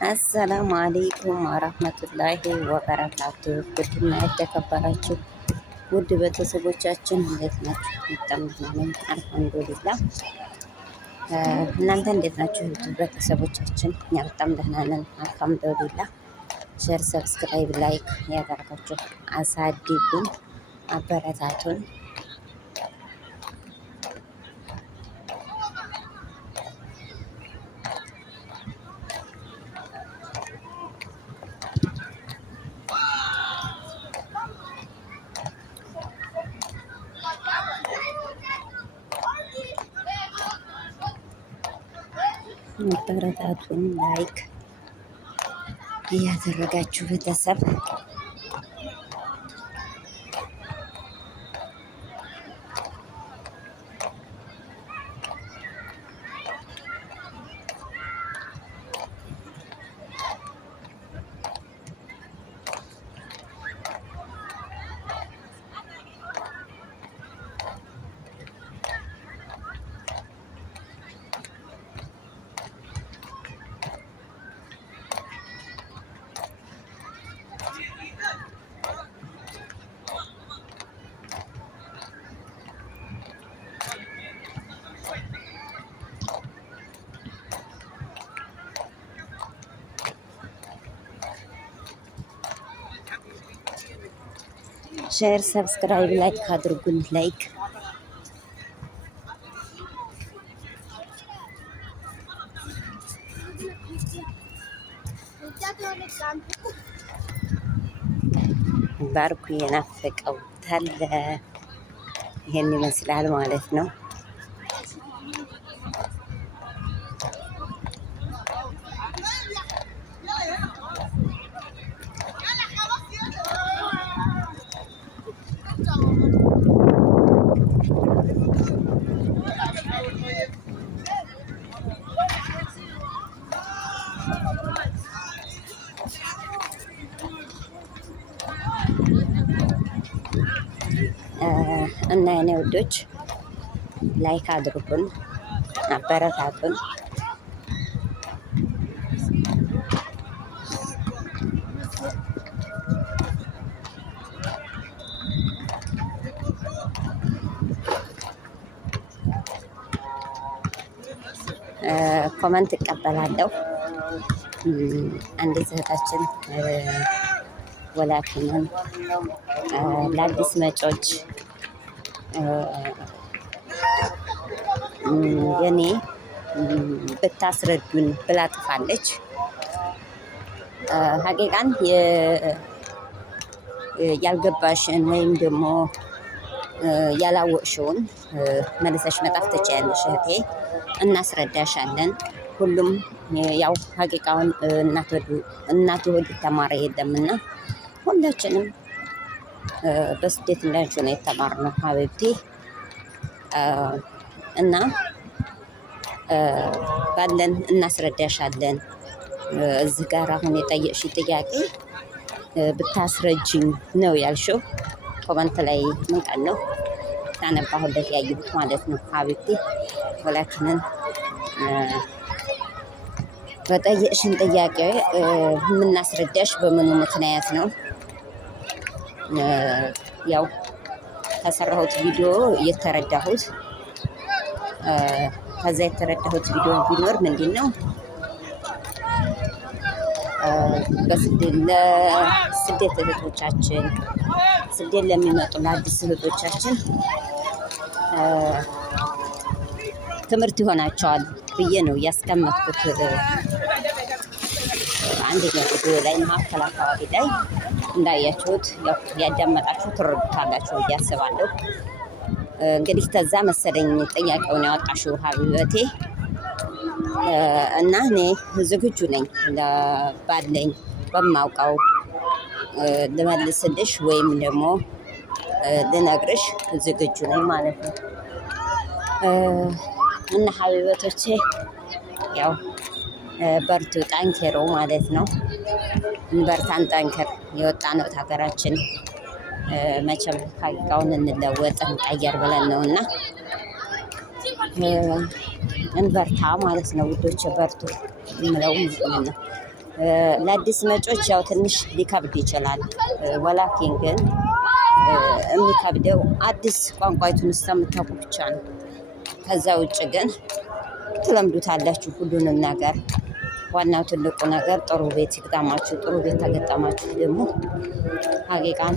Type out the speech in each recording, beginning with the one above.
አሰላሙ አሌይኩም ወረህመቱላሂ ወበረካቱ። ውድና የተከበራችሁ ውድ ቤተሰቦቻችን እንዴት ናችሁ? ይጠምናለን አልሐምዱሊላህ። እናንተ እንዴት ናችሁ? ውድ ቤተሰቦቻችን እኛ በጣም ደህና ነን አልሐምዱሊላህ። ሼር፣ ሰብስክራይብ፣ ላይክ ያደረጋችሁ አሳድጉን፣ አበረታቱን። መበረታቱን ላይክ እያደረጋችሁ ቤተሰብ ሼር፣ ሰብስክራይብ፣ ላይክ አድርጉን። ላይክ ባርኩ የናፈቀው ታለ ይሄን ይመስላል ማለት ነው። እና የኔ ውዶች ላይክ አድርጉን፣ አበረታቱን። ኮመንት እቀበላለሁ። አንዲት እህታችን ወላኪንን ለአዲስ መጮች የኔ ብታስረዱን ብላ ጥፋለች። ሀቂቃን ያልገባሽን ወይም ደግሞ ያላወቅሽውን መልሰሽ መጣፍ ትችያለሽ እህቴ፣ እናስረዳሻለን። ሁሉም ያው ሀቂቃውን እናት ወድ ተማረ የለምና ሁላችንም በስደት እንዳንቺው ነው የተማርነው ሀቢብቴ። እና ባለን እናስረዳሻለን። እዚህ ጋር አሁን የጠየቅሽ ጥያቄ ብታስረጅኝ ነው ያልሽው። ኮመንት ላይ ምን ቀን ነው ታነባሁለት ያየሁት ማለት ነው ሀቢብቴ። ወላኪንን በጠየቅሽን ጥያቄ የምናስረዳሽ በምኑ ምክንያት ነው? ያው ከሰራሁት ቪዲዮ የተረዳሁት ከዛ የተረዳሁት ቪዲዮ ቢኖር ምንድን ነው ለስደት እህቶቻችን፣ ስደት ለሚመጡ ለአዲስ እህቶቻችን ትምህርት ይሆናቸዋል ብዬ ነው ያስቀመጥኩት። አንደኛው ቪዲዮ ላይ መካከል አካባቢ ላይ እንዳያችሁት ያዳመጣችሁ ትረዱታላችሁ ብዬ አስባለሁ። እንግዲህ ከዛ መሰለኝ ጥያቄውን ያወጣሽው ሀቢበቴ። እና እኔ ዝግጁ ነኝ ባለኝ በማውቀው ልመልስልሽ ወይም ደግሞ ልነግርሽ ዝግጁ ነኝ ማለት ነው። እና ሀቢበቶቼ ያው በርቱ፣ ጠንክሮ ማለት ነው። እንበርታን፣ ጠንክር። የወጣ ነው ሀገራችን መቼም ሀቂቃውን እንለወጥ እንቀየር ብለን ነው እና እንበርታ ማለት ነው ውዶች፣ በርቱ የምለው ነው። ለአዲስ መጮች ያው ትንሽ ሊከብድ ይችላል። ወላኪን ግን የሚከብደው አዲስ ቋንቋይቱን እስከምታውቁ ብቻ ነው። ከዛ ውጭ ግን ትለምዱታላችሁ ሁሉንም ነገር። ዋናው ትልቁ ነገር ጥሩ ቤት ይግጠማችሁ። ጥሩ ቤት ተገጠማችሁ ደግሞ ሀቂቃን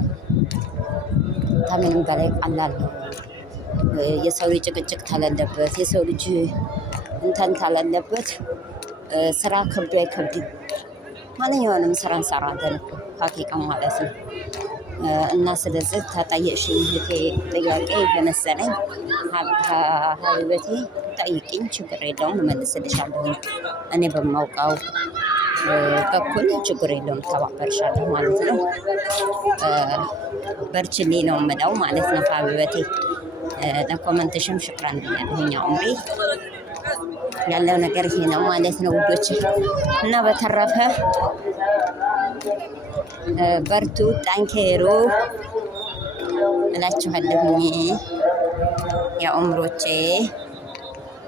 ከምንም በላይ ቀላል ነው። የሰው ልጅ ጭቅጭቅ ታለለበት፣ የሰው ልጅ እንተን ታለለበት ስራ ከብዶ አይከብድም። ማንኛውንም ስራ እንሰራለን ሀቂቃ ማለት ነው። እና ስለዚህ ተጠየቅሽኝ እህቴ ጥያቄ በመሰለኝ ሀቢበቴ ጠይቅኝ፣ ችግር የለውም እመልስልሻለሁ። እኔ በማውቀው በኩል ችግር የለውም ተባበርሻለሁ ማለት ነው። በርችልኝ ነው የምለው ማለት ነው ሀቢበቴ። ለኮመንትሽም ሽክራን ብያለሁኝ ዑምሪ። ያለው ነገር ይሄ ነው ማለት ነው ውዶች። እና በተረፈ በርቱ፣ ጠንኬሩ እላችኋለሁኝ የዑምሮቼ።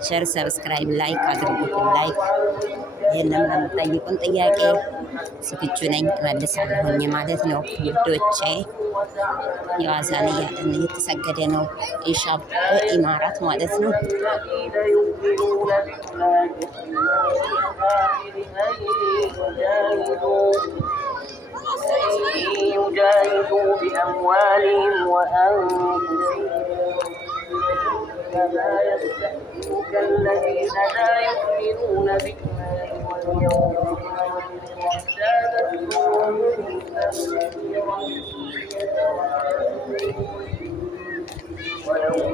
ሸር፣ ሰብስክራይብ፣ ላይክ አድርጉትን። ላይክ የለም ለምጠይቁን ጥያቄ ዝግጁ ነኝ እመልሳለሁኝ ማለት ነው ውዶቼ። የዋዛን እያለን እየተሰገደ ነው ኢሻ በኢማራት ማለት ነው። يجاهدوا بأموالهم وأنفسهم كما يستأذنك الذين لا يؤمنون بالله واليوم ولو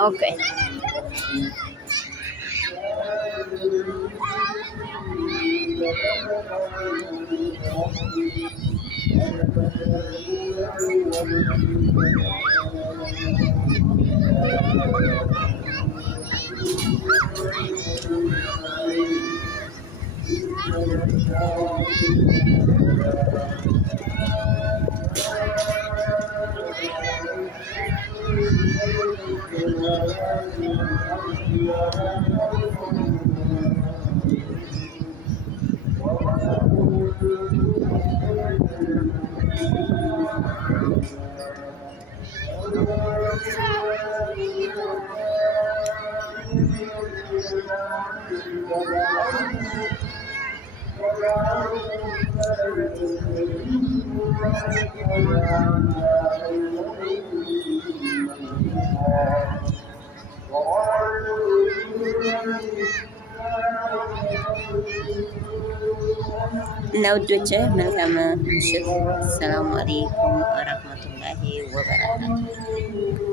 اوكي እና ውዶቼ መልካም ምሽት። ሰላም አለይኩም ወረህመቱላሂ ወበረካቱ።